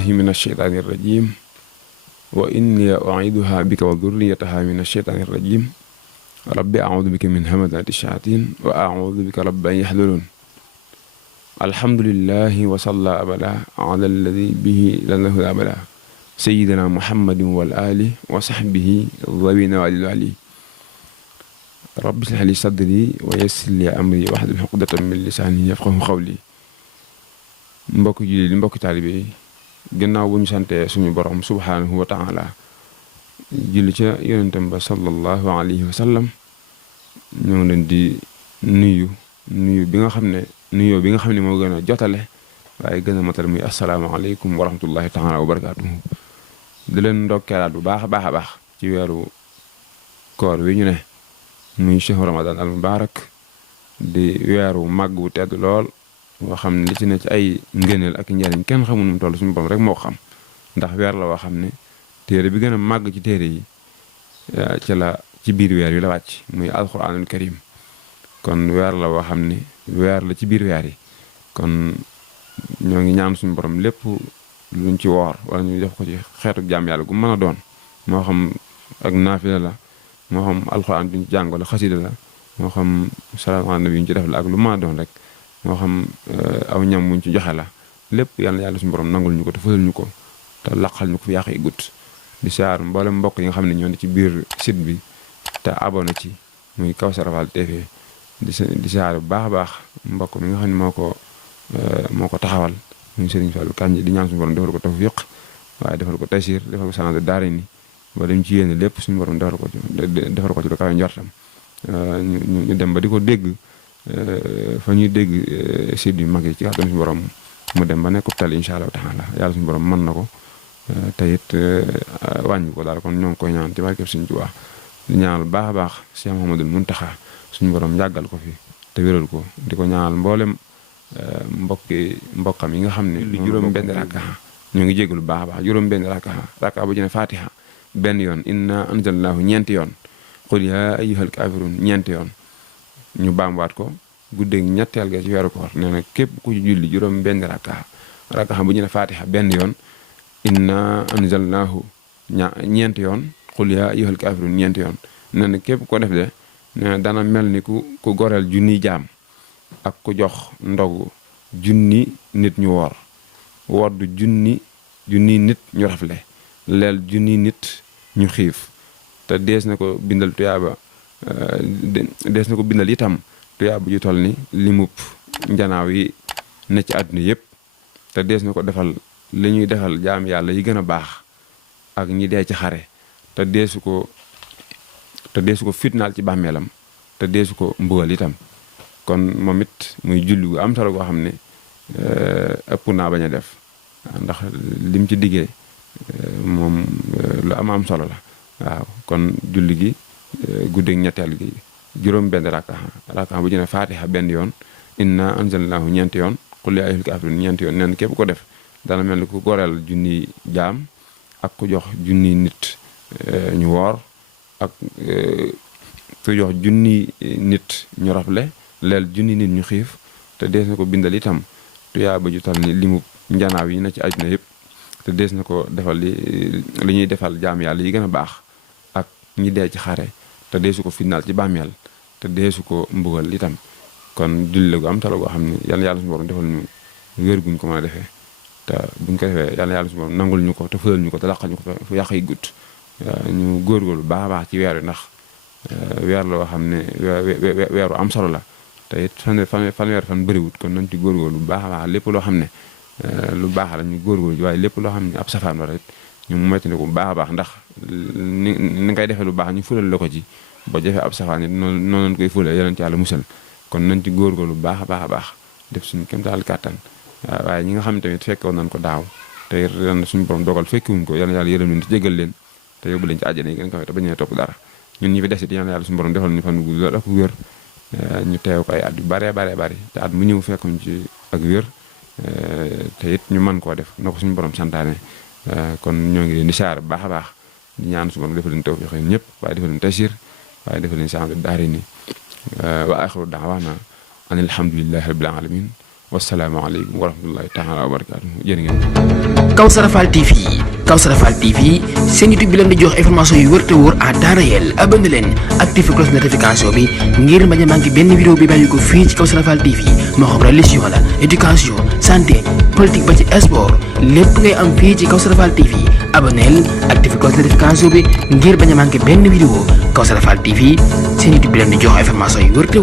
billahi min asheytaani irrajim wa inni u'iiduha bika wa dhurriyataha min asheytaani irrajim rabbi a'uudu bika min hamazati shayatin wa a'uudu bika rabbi an yahdurun alhamdulillahi wa salla abada ala alladi bihi lana huda abada sayyidina muhammadin wal ali wa sahbihi dhawina walil wali rabbi ishrah li sadri wa yassir li amri wahlul uqdatan min lisani yafqahu qawli mbokk julli li mbokk taalibe yi gannaaw bu ñu santee suñu borom subhaanahu wa taala julli ca yonentam ba sallallahu alayhi wa sallam ñoo ngi leen di nuyu bi nga xam ne nuyoo bi nga xam ne moo gën a jotale waaye gën a matal muy asalaamaaleykum wa rahmatullahi taala wa barakaatuhu di leen ndokkeelaat bu baax a baax ci weeru koor wi ñu ne muy shahru ramadan al mubarak di weeru màgg wu tedd lool nga xam ne li ci ne ci ay ngëneel ak njariñ kenn xamul nu mu toll suñu borom rek moo xam ndax weer la woo xam ne téere bi gën a màgg ci téere yi ci biir weer yi la wàcc muy alquranul karim kon weer la woo xam ne weer la ci biir weer yi kon ñoo ngi ñaan suñu borom lépp luñ ci woor wala ñu def ko ci xeetu jaam yàlla gu mën a doon moo xam ak naafila la moo xam alquran bi ñu jàng wala xasida la moo xam salaatu ala nabi ñu ci def la ak lu mën a doon rek moo xam aw ñam muñ ci joxe la lépp yàlla suñu borom nangul ñu ko te fësal ñu ko te laqal ñu ko fi yàq yi gut di siyaar mboolem mbokk yi nga xam ne ñoo ne ci biir site bi te abonné ci muy Kawsara Fall TV di siyaar bu baax a baax mbokk mi nga xam ne moo ko taxawal muy Serigne Fallou Kandji di ñaan suñu borom defal ko tawfiq waaye defal ko taysiir defal ko sanad daare ni ba dem ci yéene lépp suñu borom defal ko ci lu kawe njortam ñu dem ba di ko dégg fa ñuy dégg site yu mag yi ci kàttanu suñu borom mu dem ba nekkub tali incha allah taala yàlla suñu borom mën na ko te it wàññi ko daal kon ñoo ngi koy ñaan ci barkeb Sëriñ Tuubaa di ñaanal baax a baax Cheikh Mouhamadoul Mountakha suñu borom yàggal ko fi te wéral ko di ko ñaanal mboolem mbokkam yi nga xam ne. juróom benn rakka ñoo ngi jégalu baax a baax juróom benn rakka bu ci ne Fatiha benn yoon inna anzalnaahu ñeenti yoon qul yaa ayyuhal kaafiruun ñeenti yoon. ñu baamwaat ko guddeeg ñetteel ga ci weeru koor nee na képp ku ci julli juróom benn rakka bu ñu ne Fatiha benn yoon inna anzalnaahu ñeenti yoon qul yaa ayyuhal kaafiruun ñeenti yoon nee na képp ko def de nee na dana mel ni ku goreel junniy jaam ak ku jox ndogu junni nit ñu wodd junni nit ñu rafle leel junni nit ñu xiif te dees na ko bindal tuyaaba dees na ko bindal itam tuyaaba ju toll ni limub njanaaw yi ne ci àdduna yëpp te dees na ko defal li ñuy defal jaam yàlla yi gën a baax ak ñi dee ci xare te deesu ko fitnaal ci bàmmeelam te deesu ko mbugal itam kon moom it muy julli gu am solo goo xam ne ëpp naa bañ a def ndax lim ci diggee moom lu am solo la waaw kon julli gi guddeeg ñetteel gi juróom benn rakka bu ñu ne Fatiha benn yoon inna anzalnaahu ñeenti yoon qul yaa ayyuhal kaafiruun ñeenti yoon neen képp ko def dana mel ni ku goreel junni jaam ak ku jox junni nit ñu woor ak ku jox junni nit ñu rafle leel junni nit ñu xiif te dees na ko bindal itam tuyaaba ju tal ni limu njanaaw yi na ci àdduna yëpp te dees na ko defal li ñuy defal jaam yàlla yi gën a baax ak ñi dee ci xare te deesu ko fitnaal ci bàmmeel te deesu ko mbugal itam kon julli gu am solo goo xam ne yàlla suñu borom defal ñu wér guñ ko mën a defee te buñ ko defee yàlla suñu borom nangul ñu ko te fëlal ñu ko te laqal ñu ko fu yàq yi gudd ñu góorgóorlu baax a baax ci weer wi ndax weer la woo xam ne weeru am solo la te it fanweer fan bëriwut kon nañ ci góorgóorlu bu baax a baax lépp loo xam ne lu baax la ñu góorgóorlu waaye lépp loo xam ne ab safaan la rek ñu moytandiku bu baax a baax ndax ni ngay defee lu baax ñu fulal la ko ci ba jafee ab safaan yi noonu lañ koy fulal yeneen ci yàlla musal kon nañ ci góorgóorlu bu baax a baax def suñu kéemtaal kàttan waaye ñi nga xam ne tamit fekkoon nañ ko daaw te ren suñu borom dogal fekkiwuñ ko yàlla yërëm leen te jégal leen te yóbbu leen ci àjjana yi gën ko te bañ a topp dara ñun ñi fi desit yàlla suñu borom defal ñu fan gu lool ak wér ñu teew ko ay at yu bare bari te at mu ñëw fekkuñ ci ak wér te it ñu mën koo def na ko suñu borom santaane kon ñoo ngi leen di siyaar bu baax a baax di ñaan suñu borom defal leen tawfiq ñëpp waaye defal leen taysiir waaye defal leen sanad daarayni wa axiru da'waana an alhamdulillahi rabbil alamin wasalaamaaleykum wa rahmatullahi taala wa barakaatuhu jërë ngeen. Kawsara Fall TV seen YouTube bi leen di jox information yu wër te wóor à temps réel. abonné leen activé cloche notification bi ngir bañ a manqué benn vidéo bi bàyyi ko fii ci Kawsara Fall TV moo xam religion la éducation santé politique ba ci sport lépp ngay am fii ci Kawsara Fall TV. abonné activé cloche notification bi ngir bañ a manqué benn vidéo Kawsara Fall TV seen YouTube bi leen di jox information yu wër te